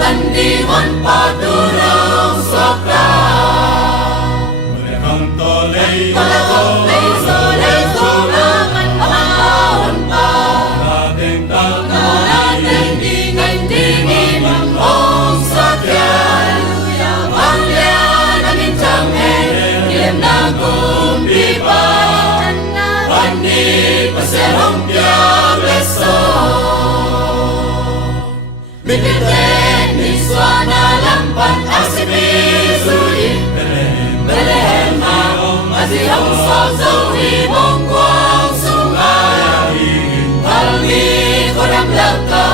Kandiwan padurang sokra Mereka tolei solei solangan mahon pa Nating Natin dingin mong sakyan Pangyan namin tangin Kilim na kumpi pa Panik paserong piagleso Bibiten ni suana lampan asibisuin Belehem masihong sozohi mong kuang sungai Palmi kodam laka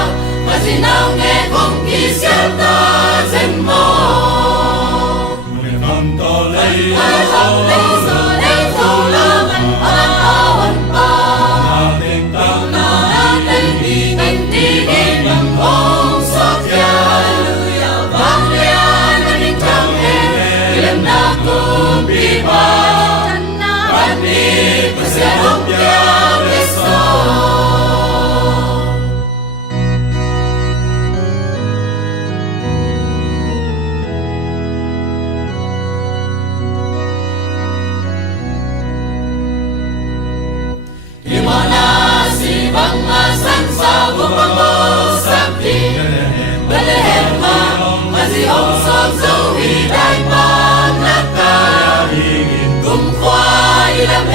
masinaw ngekong kisyata zenmo Mereka tolei Solei solangan ahon pa Natin dingin mong sakyan Pangyan namin tangin Kilim na kumpi pa Panik paserong piagleso Dimana si bangasan sa bupang mo sakti Belehem masihong sozohi day panglaka Kumkwa ilang